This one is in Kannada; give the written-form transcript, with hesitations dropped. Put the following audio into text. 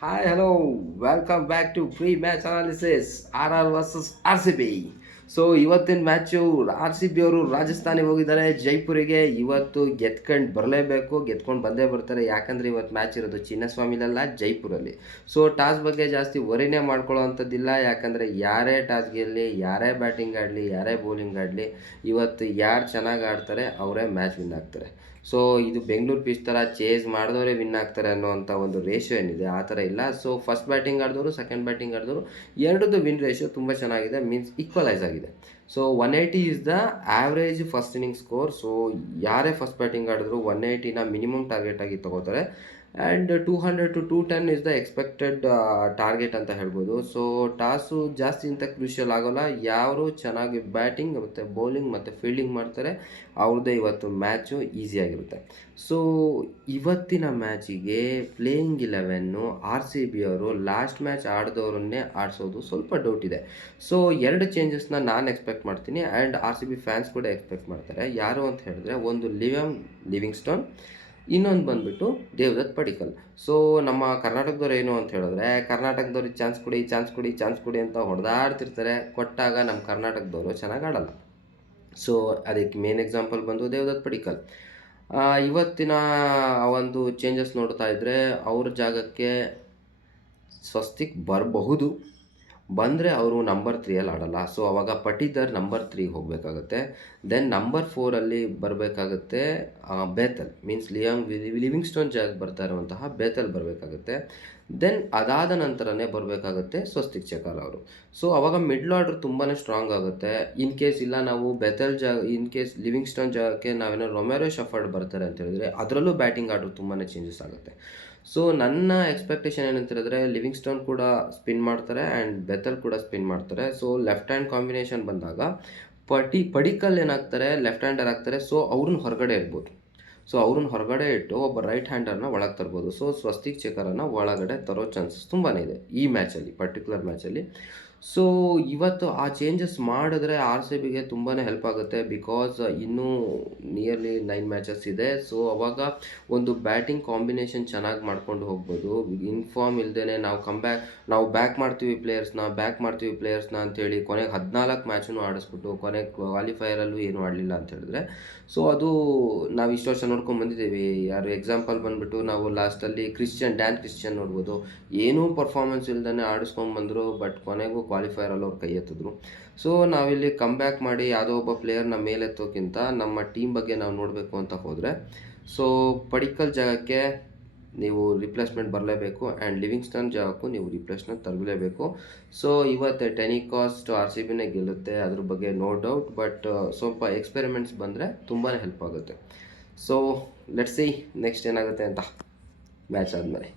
Hi, hello. Welcome back to pre-match analysis. RR versus R C B. So ಇವತ್ತಿನ ಮ್ಯಾಚು ಆರ್ ಸಿ ಬಿ ಅವರು ರಾಜಸ್ಥಾನಿಗೆ ಹೋಗಿದ್ದಾರೆ ಜೈಪುರಿಗೆ. ಇವತ್ತು ಗೆದ್ಕೊಂಡು ಬಂದೇ ಬರ್ತಾರೆ. ಯಾಕಂದರೆ ಇವತ್ತು ಮ್ಯಾಚ್ ಇರೋದು ಚಿನ್ನಸ್ವಾಮಿಲಲ್ಲ, ಜೈಪುರಲ್ಲಿ. ಸೊ ಟಾಸ್ ಬಗ್ಗೆ ಜಾಸ್ತಿ ವರಿನೇ ಮಾಡ್ಕೊಳ್ಳೋ ಅಂಥದ್ದಿಲ್ಲ. ಯಾಕಂದರೆ ಯಾರೇ ಟಾಸ್ ಗೆಲ್ಲಿ, ಯಾರೇ ಬ್ಯಾಟಿಂಗ್ ಆಡಲಿ, ಯಾರೇ ಬೌಲಿಂಗ್ ಆಡಲಿ, ಇವತ್ತು ಯಾರು ಚೆನ್ನಾಗಿ ಆಡ್ತಾರೆ ಅವರೇ ಮ್ಯಾಚ್ ವಿನ್ ಆಗ್ತಾರೆ. ಸೊ ಇದು ಬೆಂಗಳೂರು ಪಿಚ್ ಥರ ಚೇಸ್ ಮಾಡಿದವರೇ ವಿನ್ ಆಗ್ತಾರೆ ಅನ್ನೋವಂಥ ಒಂದು ರೇಷಿಯೋ ಏನಿದೆ ಆ ಥರ ಇಲ್ಲ. ಸೊ ಫಸ್ಟ್ ಬ್ಯಾಟಿಂಗ್ ಆಡಿದವರು, ಸೆಕೆಂಡ್ ಬ್ಯಾಟಿಂಗ್ ಆಡಿದವರು ಎರಡದ್ದು ವಿನ್ ರೇಷಿಯೋ ತುಂಬ ಚೆನ್ನಾಗಿದೆ, ಮೀನ್ಸ್ ಈಕ್ವಲೈಸ್ ಆಗಿದೆ. So 180 is the average first inning score. So ಯಾರೇ ಫಸ್ಟ್ ಬ್ಯಾಟಿಂಗ್ ಆಡಿದ್ರು 180ನ ಮಿನಿಮಮ್ ಟಾರ್ಗೆಟ್ ಆಗಿ ತೊಗೋತಾರೆ. And 200 to 210 is the expected target ಅಂತ ಹೇಳ್ಬೋದು. ಸೊ ಟಾಸು ಜಾಸ್ತಿ ಅಂತ ಕ್ರೂಷಿಯಲ್ ಆಗೋಲ್ಲ. ಯಾರು ಚೆನ್ನಾಗಿ ಬ್ಯಾಟಿಂಗ್ ಮತ್ತು ಬೌಲಿಂಗ್ ಮತ್ತು ಫೀಲ್ಡಿಂಗ್ ಮಾಡ್ತಾರೆ ಅವ್ರದ್ದೇ ಇವತ್ತು ಮ್ಯಾಚು ಈಸಿಯಾಗಿರುತ್ತೆ. ಸೊ ಇವತ್ತಿನ ಮ್ಯಾಚಿಗೆ ಪ್ಲೇಯಿಂಗ್ 11 ಆರ್ ಸಿ ಬಿ ಅವರು ಲಾಸ್ಟ್ ಮ್ಯಾಚ್ ಆಡಿದವರನ್ನೇ ಆಡಿಸೋದು ಸ್ವಲ್ಪ ಡೌಟ್ ಇದೆ. ಸೊ ಎರಡು ಚೇಂಜಸ್ನ ನಾನು ಎಕ್ಸ್ಪೆಕ್ಟ್ ಮಾಡ್ತೀನಿ and R C B fans ಕೂಡ ಎಕ್ಸ್ಪೆಕ್ಟ್ ಮಾಡ್ತಾರೆ. ಯಾರು ಅಂತ ಹೇಳಿದ್ರೆ, ಒಂದು ಲಿವಿಂಗ್ಸ್ಟೋನ್, ಇನ್ನೊಂದು ಬಂದುಬಿಟ್ಟು ದೇವದತ್ ಪಡಿಕ್ಕಲ್. ಸೊ ನಮ್ಮ ಕರ್ನಾಟಕದವ್ರು ಏನು ಅಂತ ಹೇಳಿದ್ರೆ, ಕರ್ನಾಟಕದವ್ರಿಗೆ ಚಾನ್ಸ್ ಕೊಡಿ ಅಂತ ಹೊಡೆದಾಡ್ತಿರ್ತಾರೆ. ಕೊಟ್ಟಾಗ ನಮ್ಮ ಕರ್ನಾಟಕದವರು ಚೆನ್ನಾಗಿ ಆಡಲ್ಲ. ಸೊ ಅದಕ್ಕೆ ಮೇನ್ ಎಕ್ಸಾಂಪಲ್ ಬಂದು ದೇವದತ್ ಪಡಿಕ್ಕಲ್. ಇವತ್ತಿನ ಒಂದು ಚೇಂಜಸ್ ನೋಡ್ತಾ ಇದ್ದರೆ ಅವ್ರ ಜಾಗಕ್ಕೆ ಸ್ವಸ್ತಿಕ್ ಬರಬಹುದು. ಬಂದರೆ ಅವರು ನಂಬರ್ 3 ಆಡಲ್ಲ. ಸೊ ಅವಾಗ ಪಟೀದರ್ ನಂಬರ್ 3 ಹೋಗಬೇಕಾಗುತ್ತೆ. ದೆನ್ ನಂಬರ್ 4 ಬರಬೇಕಾಗುತ್ತೆ ಬೇತಲ್, ಮೀನ್ಸ್ ಲಿವಿಂಗ್ಸ್ಟೋನ್ ಜಾಗಕ್ಕೆ ಬರ್ತಾ ಇರುವಂತಹ ಬೇತಲ್ ಬರಬೇಕಾಗುತ್ತೆ. ದೆನ್ ಅದಾದ ನಂತರನೇ ಬರಬೇಕಾಗುತ್ತೆ ಸ್ವಸ್ತಿಕ್ ಚಕಾರ್ ಅವರು. ಸೊ ಅವಾಗ ಮಿಡ್ಲ್ ಆರ್ಡರ್ ತುಂಬಾ ಸ್ಟ್ರಾಂಗ್ ಆಗುತ್ತೆ. ಇನ್ ಕೇಸ್ ಇಲ್ಲ ನಾವು ಇನ್ ಕೇಸ್ ಲಿವಿಂಗ್ಸ್ಟೋನ್ ಜಾಗಕ್ಕೆ ನಾವೇನೋ ರೊಮೆರೋ ಶಫರ್ಡ್ ಬರ್ತಾರೆ ಅಂತ ಹೇಳಿದ್ರೆ, ಅದರಲ್ಲೂ ಬ್ಯಾಟಿಂಗ್ ಆರ್ಡರ್ ತುಂಬಾ ಚೇಂಜಸ್ ಆಗುತ್ತೆ. ಸೊ ನನ್ನ ಎಕ್ಸ್ಪೆಕ್ಟೇಷನ್ ಏನಂತ ಹೇಳಿದ್ರೆ, ಲಿವಿಂಗ್ಸ್ಟೋನ್ ಕೂಡ ಸ್ಪಿನ್ ಮಾಡ್ತಾರೆ ಆ್ಯಂಡ್ ಬೆತಲ್ ಕೂಡ ಸ್ಪಿನ್ ಮಾಡ್ತಾರೆ. ಸೊ ಲೆಫ್ಟ್ ಹ್ಯಾಂಡ್ ಕಾಂಬಿನೇಷನ್ ಬಂದಾಗ ಪಡಿಕ್ಕಲ್ ಏನಾಗ್ತಾರೆ, ಲೆಫ್ಟ್ ಹ್ಯಾಂಡರ್ ಆಗ್ತಾರೆ. ಸೊ ಅವ್ರನ್ನ ಹೊರಗಡೆ ಇಡ್ಬೋದು. ಸೊ ಅವ್ರನ್ನ ಹೊರಗಡೆ ಇಟ್ಟು ಒಬ್ಬ ರೈಟ್ ಹ್ಯಾಂಡರ್ನ ಒಳಗೆ ತರ್ಬೋದು. ಸೊ ಸ್ವಸ್ತಿಕ್ ಚೇಕರನ್ನು ಒಳಗಡೆ ತರೋ ಚಾನ್ಸಸ್ ತುಂಬಾ ಇದೆ ಈ ಮ್ಯಾಚಲ್ಲಿ, ಪರ್ಟಿಕ್ಯುಲರ್ ಮ್ಯಾಚಲ್ಲಿ. ಸೊ ಇವತ್ತು ಆ ಚೇಂಜಸ್ ಮಾಡಿದ್ರೆ ಆರ್ ಸಿ ಬಿಗೆ ತುಂಬಾ ಹೆಲ್ಪ್ ಆಗುತ್ತೆ. ಬಿಕಾಸ್ ಇನ್ನೂ ನಿಯರ್ಲಿ 9 ಮ್ಯಾಚಸ್ ಇದೆ. ಸೊ ಅವಾಗ ಒಂದು ಬ್ಯಾಟಿಂಗ್ ಕಾಂಬಿನೇಷನ್ ಚೆನ್ನಾಗಿ ಮಾಡ್ಕೊಂಡು ಹೋಗ್ಬೋದು. ಇನ್ಫಾರ್ಮ್ ಇಲ್ಲದೇ ನಾವು ಬ್ಯಾಕ್ ಮಾಡ್ತೀವಿ ಪ್ಲೇಯರ್ಸ್ನ ಅಂತೇಳಿ ಕೊನೆಗೆ 14 ಮ್ಯಾಚನ್ನು ಆಡಿಸ್ಬಿಟ್ಟು ಕೊನೆಗೆ ಕ್ವಾಲಿಫೈಯರಲ್ಲೂ ಏನು ಆಡಲಿಲ್ಲ ಅಂತ ಹೇಳಿದ್ರೆ, ಸೊ ಅದು ನಾವು ಇಷ್ಟು ವರ್ಷ ನೋಡ್ಕೊಂಡು ಬಂದಿದ್ದೀವಿ. ಯಾರು ಎಕ್ಸಾಂಪಲ್ ಬಂದುಬಿಟ್ಟು ನಾವು ಲಾಸ್ಟಲ್ಲಿ ಡ್ಯಾನ್ ಕ್ರಿಶ್ಚಿಯನ್ ನೋಡ್ಬೋದು. ಏನೂ ಪರ್ಫಾರ್ಮೆನ್ಸ್ ಇಲ್ದೇ ಆಡಿಸ್ಕೊಂಡು ಬಂದರು, ಬಟ್ ಕೊನೆಗೂ ಕ್ವಾಲಿಫೈಯರಲ್ಲಿ ಅವ್ರು ಕೈ ಎತ್ತಿದ್ರು. ಸೊ ನಾವಿಲ್ಲಿ ಬ್ಯಾಕ್ ಮಾಡಿ ಯಾವುದೋ ಒಬ್ಬ ಪ್ಲೇಯರ್ನ ಮೇಲೆತ್ತೋಕ್ಕಿಂತ ನಮ್ಮ ಟೀಮ್ ಬಗ್ಗೆ ನಾವು ನೋಡಬೇಕು ಅಂತ ಹೋದರೆ, ಸೊ ಪಡಿಕ್ಕಲ್ ಜಾಗಕ್ಕೆ ನೀವು ರಿಪ್ಲೇಸ್ಮೆಂಟ್ ಬರಲೇಬೇಕು ಆ್ಯಂಡ್ ಲಿವಿಂಗ್ಸ್ಟನ್ ಜಾಗಕ್ಕೂ ನೀವು ರಿಪ್ಲೇಸ್ಮೆಂಟ್ ತರಲೇಬೇಕು. ಸೊ ಇವತ್ತು ಟೆನಿಕಾಸ್ಟ್ ಆರ್ ಸಿ ಬಿನೇ ಗೆಲ್ಲುತ್ತೆ, ಅದ್ರ ಬಗ್ಗೆ ನೋ ಡೌಟ್. ಬಟ್ ಸ್ವಲ್ಪ ಎಕ್ಸ್ಪೆರಿಮೆಂಟ್ಸ್ ಬಂದರೆ ತುಂಬಾ ಹೆಲ್ಪ್ ಆಗುತ್ತೆ. ಸೊ ಲೆಟ್ಸ್ ಸಿ ನೆಕ್ಸ್ಟ್ ಏನಾಗುತ್ತೆ ಅಂತ ಮ್ಯಾಚ್ ಆದಮೇಲೆ.